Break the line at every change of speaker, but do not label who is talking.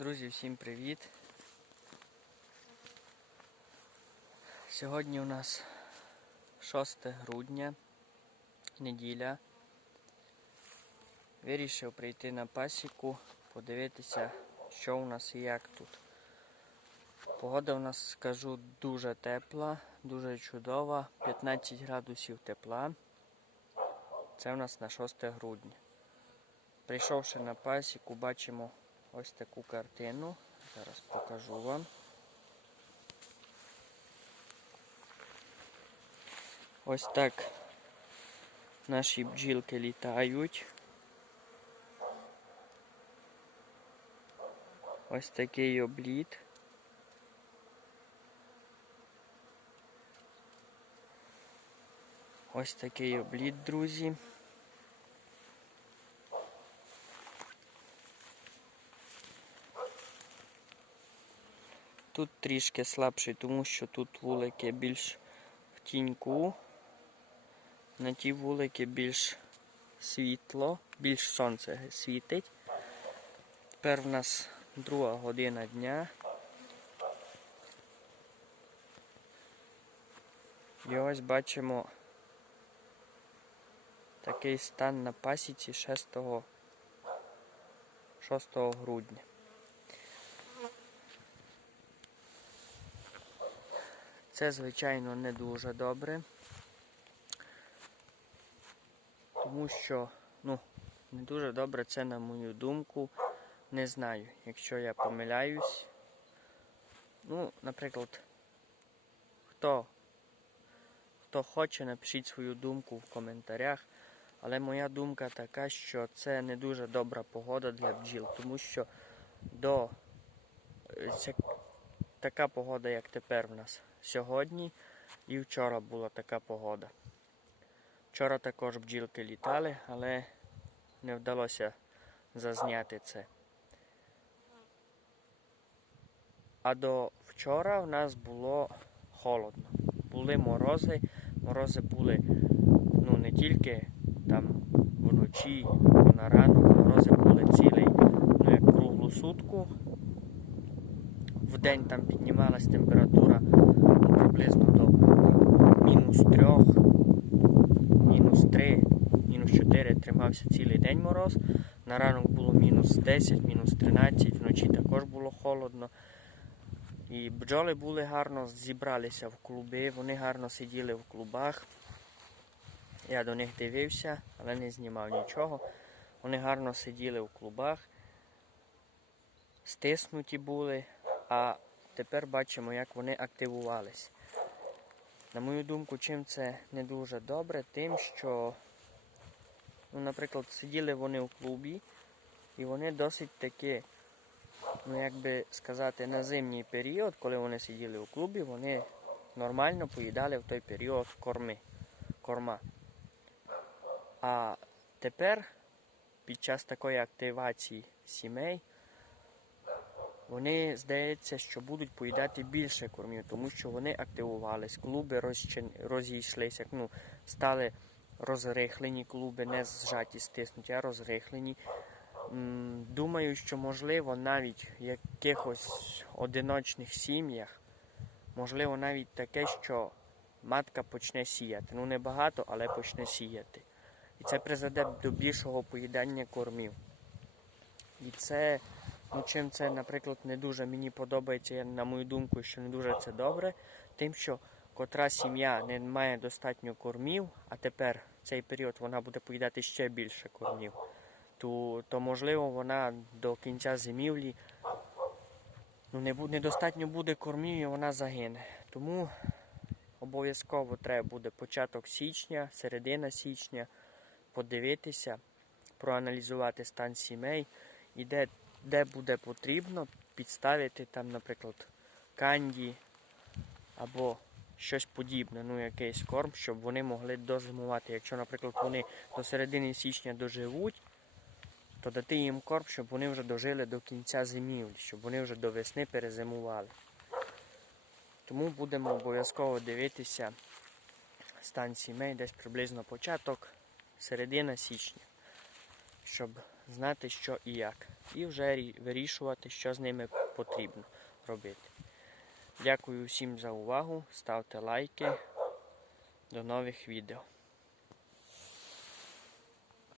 Друзі, всім привіт! Сьогодні у нас 6 грудня, неділя. Вирішив прийти на пасіку, подивитися, що у нас і як тут. Погода у нас, скажу, дуже тепла, дуже чудова, 15 градусів тепла. Це у нас на 6 грудня. Прийшовши на пасіку, бачимо ось таку картину. Зараз покажу вам. Ось так наші бджілки літають. Ось такий обліт. Ось такий обліт, друзі. Тут трішки слабший, тому що тут вулики більш в тіньку. На ті вулики більш світло, більш сонце світить. Тепер в нас друга година дня. І ось бачимо такий стан на пасіці 6, 6 грудня. Це, звичайно, не дуже добре. Тому що, ну, не дуже добре це, на мою думку, не знаю, якщо я помиляюсь. Ну, наприклад, хто, хто хоче, напишіть свою думку в коментарях. Але моя думка така, що це не дуже добра погода для бджіл, тому що до е, така погода, як тепер в нас сьогодні, і вчора була така погода. Вчора також бджілки літали, але не вдалося зазняти це. А до вчора в нас було холодно. Були морози. Морози були ну, не тільки там вночі, на ранок, морози були цілий, ну як круглу сутку. День там піднімалась температура приблизно до мінус 3, мінус 3, мінус 4 тримався цілий день мороз. На ранок було мінус 10, мінус 13, вночі також було холодно. І бджоли були гарно зібралися в клуби, вони гарно сиділи в клубах. Я до них дивився, але не знімав нічого. Вони гарно сиділи в клубах, стиснуті були, а тепер бачимо, як вони активувались. На мою думку, чим це не дуже добре, тим, що, ну, наприклад, сиділи вони в клубі, і вони досить таки, ну як би сказати, на зимній період, коли вони сиділи у клубі, вони нормально поїдали в той період корми, корма. А тепер, під час такої активації сімей, вони здається, що будуть поїдати більше кормів, тому що вони активувались, клуби розійшлися, ну, стали розрихлені клуби, не зжаті, стиснуті, а розрихлені. Думаю, що можливо навіть в якихось одиночних сім'ях, можливо навіть таке, що матка почне сіяти. Ну не багато, але почне сіяти. І це призведе до більшого поїдання кормів. І це, ну чим це, наприклад, не дуже мені подобається, я, на мою думку, що не дуже це добре, тим, що котра сім'я не має достатньо кормів, а тепер в цей період вона буде поїдати ще більше кормів, то, то можливо вона до кінця зимівлі ну, не буде, недостатньо буде кормів і вона загине. Тому обов'язково треба буде початок січня, середина січня подивитися, проаналізувати стан сімей і де, де буде потрібно підставити там, наприклад, канді або щось подібне, ну якийсь корм, щоб вони могли дозимувати. Якщо, наприклад, вони до середини січня доживуть, то дати їм корм, щоб вони вже дожили до кінця зимівлі, щоб вони вже до весни перезимували. Тому будемо обов'язково дивитися стан сімей десь приблизно початок середина січня, щоб знати, що і як. І вже вирішувати, що з ними потрібно робити. Дякую всім за увагу. Ставте лайки. До нових відео.